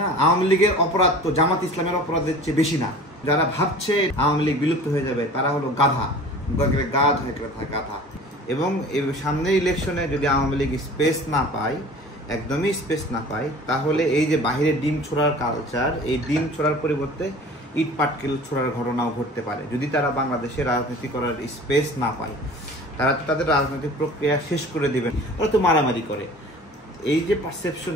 হ্যাঁ, আওয়ামী লীগের অপরাধ তো জামাত ইসলামের অপরাধের চেয়ে বেশি না। যারা ভাবছে আওয়ামী লীগ বিলুপ্ত হয়ে যাবে তারা হলো গাধা, গাধা। এবং সামনের ইলেকশনে যদি আওয়ামী লীগ স্পেস না পায়, একদমই স্পেস না পায়, তাহলে এই যে বাহিরে ডিম ছোড়ার কালচার, এই ডিম ছোড়ার পরিবর্তে ইট পাটকেল ছোড়ার ঘটনাও ঘটতে পারে যদি তারা বাংলাদেশে রাজনীতি করার স্পেস না পায়। তারা তো তাদের রাজনৈতিক প্রক্রিয়া শেষ করে দিবেন, ওরা তো মারামারি করে। এই যে পারসেপশন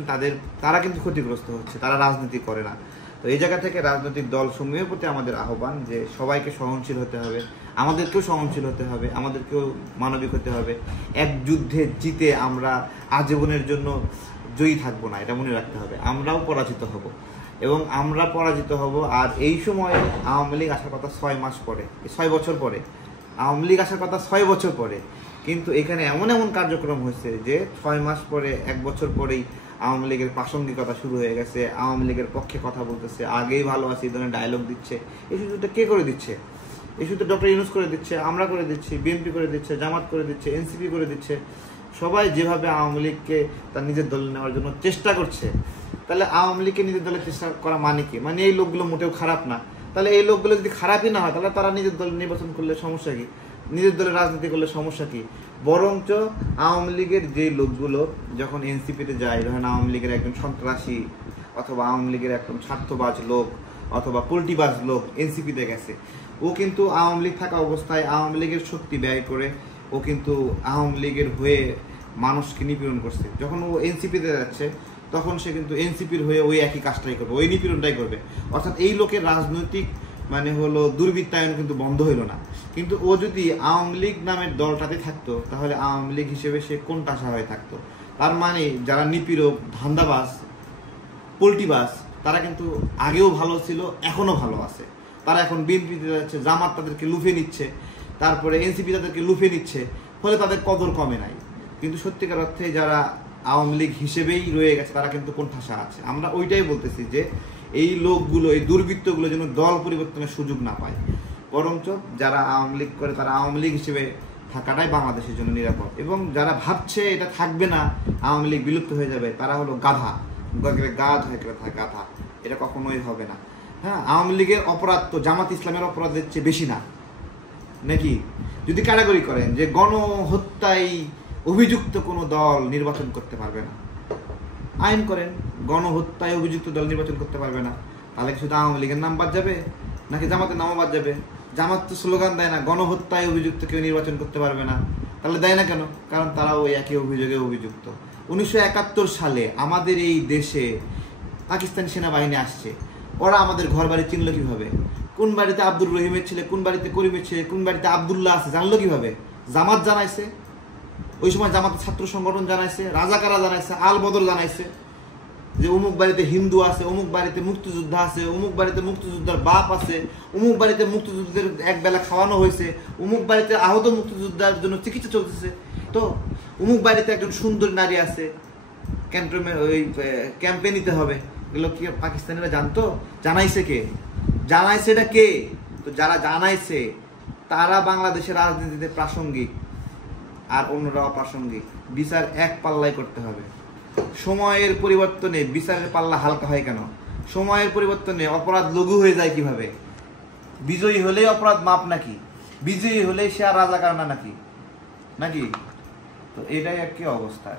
তারা কিন্তু ক্ষতিগ্রস্ত হচ্ছে, তারা রাজনীতি করে না। তো এই জায়গা থেকে রাজনৈতিক দল সমূহের প্রতি আমাদের আহ্বান যে সবাইকে সহনশীল হতে হবে, আমাদেরকেও সহনশীল হতে হবে, আমাদেরকেও মানবিক হতে হবে। এক যুদ্ধে জিতে আমরা আজীবনের জন্য জয়ী থাকবো না, এটা মনে রাখতে হবে। আমরাও পরাজিত হব এবং আমরা পরাজিত হব। আর এই সময় আওয়ামী লীগ আসার কথা 6 মাস পরে, 6 বছর পরে আওয়ামী লীগ আসার কথা 6 বছর পরে, কিন্তু এখানে এমন কার্যক্রম হয়েছে যে 6 মাস পরে, 1 বছর পরেই আওয়ামী লীগের প্রাসঙ্গিকতা শুরু হয়ে গেছে, আওয়ামী লীগের পক্ষে কথা বলতেছে, আগেই ভালো আছে এই ধরনের ডায়লগ দিচ্ছে। এই সুযোগটা কে করে দিচ্ছে? এই সুযোগটা ডক্টর ইউনূস করে দিচ্ছে, আমরা করে দিচ্ছি, বিএনপি করে দিচ্ছে, জামাত করে দিচ্ছে, এনসিপি করে দিচ্ছে। সবাই যেভাবে আওয়ামী লীগকে তার নিজের দলে নেওয়ার জন্য চেষ্টা করছে, তাহলে আওয়ামী লীগকে নিজের দলে চেষ্টা করা মানে কি? মানে এই লোকগুলো মোটেও খারাপ না। তাহলে এই লোকগুলো যদি খারাপই না হয়, তাহলে তারা নিজের দল নির্বাচন করলে সমস্যা কি? নিজের দলে রাজনীতি করলে সমস্যা কি? বরঞ্চ আওয়ামী লীগের যে লোকগুলো যখন এনসিপিতে যায়, ধরেন আওয়ামী লীগের একজন সন্ত্রাসী অথবা আওয়ামী লীগের একজন স্বার্থবাজ লোক অথবা পোল্টিবাজ লোক এনসিপিতে গেছে, ও কিন্তু আওয়ামী লীগ থাকা অবস্থায় আওয়ামী লীগের শক্তি ব্যয় করে ও কিন্তু আওয়ামী লীগের হয়ে মানুষকে নিপীড়ন করছে। যখন ও এনসিপিতে যাচ্ছে তখন সে কিন্তু এনসিপির হয়ে ওই একই কাজটাই করবে, ওই নিপীড়নটাই করবে। অর্থাৎ এই লোকের রাজনৈতিক দুর্বৃত্তায়ন কিন্তু বন্ধ হইল না। কিন্তু ও যদি আওয়ামী লীগ নামের দলটাতে থাকতো, তাহলে আওয়ামী লীগ হিসেবে সে কোণঠাসা হয়ে থাকতো। তার মানে যারা নিপীড়ক, ধান্দাবাজ, পোল্টিবাজ, তারা কিন্তু আগেও ভালো ছিল, এখনো ভালো আছে। তারা এখন বিএনপিতে যাচ্ছে, জামাত তাদেরকে লুফে নিচ্ছে, তারপরে এনসিপি তাদেরকে লুফে নিচ্ছে, ফলে তাদের কদর কমে নাই। কিন্তু সত্যিকার অর্থে যারা আওয়ামী লীগ হিসেবেই রয়ে গেছে তারা কিন্তু কোণঠাসা আছে। আমরা ওইটাই বলতেছি যে এই লোকগুলো, এই দুর্বৃত্তগুলো যেন দল পরিবর্তনের সুযোগ না পায়, বরঞ্চ যারা আওয়ামী লীগ করে তারা আওয়ামী লীগ হিসেবে থাকাটাই বাংলাদেশের জন্য নিরাপদ। এবং যারা ভাবছে এটা থাকবে না, আওয়ামী লীগ বিলুপ্ত হয়ে যাবে, তারা হলো গাধা, গাধা। এটা কখনোই হবে না। হ্যাঁ, আওয়ামী লীগের অপরাধ তো জামাত ইসলামের অপরাধের চেয়ে বেশি না নাকি? যদি ক্যাটাগরি করেন যে গণহত্যায় অভিযুক্ত কোনো দল নির্বাচন করতে পারবে না, আইন করেন গণহত্যায় অভিযুক্ত দল নির্বাচন করতে পারবে না, তাহলে শুধু আওয়ামী লীগের নাম বাদ যাবে নাকি জামাতের নামও বাদ যাবে? জামাত তো স্লোগান দেয় না গণহত্যায় অভিযুক্ত কেউ নির্বাচন করতে পারবে না, তাহলে দেয় না কেন? কারণ তারাও ওই একই অভিযোগে অভিযুক্ত। 1971 সালে আমাদের এই দেশে পাকিস্তানি সেনাবাহিনী আসছে, ওরা আমাদের ঘর বাড়ি চিনল কিভাবে? কোন বাড়িতে আব্দুর রহিমের ছেলে, কোন বাড়িতে করিমের ছেলে, কোন বাড়িতে আবদুল্লাহ আছে জানলো কিভাবে? জামাত জানাইছে, ওই সময় জামাতের ছাত্র সংগঠন জানাইছে, রাজাকারা জানাইছে, আল বদর জানাইছে যে অমুক বাড়িতে হিন্দু আছে, অমুক বাড়িতে মুক্তিযোদ্ধা আছে, অমুক বাড়িতে মুক্তিযোদ্ধার বাপ আছে, অমুক বাড়িতে মুক্তিযুদ্ধের এক বেলা খাওয়ানো হয়েছে, অমুক বাড়িতে আহত মুক্তিযোদ্ধার জন্য চিকিৎসা চলতেছে, তো অমুক বাড়িতে একজন সুন্দর নারী আছে, ক্যাম্পে নিতে হবে। এগুলো কি পাকিস্তানিরা জানতো? জানাইছে কে? জানাইছে এটা কে? তো যারা জানাইছে তারা বাংলাদেশের রাজনীতিতে প্রাসঙ্গিক, আর অন্যরা অপ্রাসঙ্গিক। বিচার এক পাল্লাই করতে হবে। সময়ের পরিবর্তনে বিচারের পাল্লা হালকা হয় কেন? সময়ের পরিবর্তনে অপরাধ লঘু হয়ে যায় কিভাবে? বিজয়ী হলেই অপরাধ মাপ নাকি? বিজয়ী হলেই সে আর রাজাকার না নাকি? তো এটাই একই অবস্থা।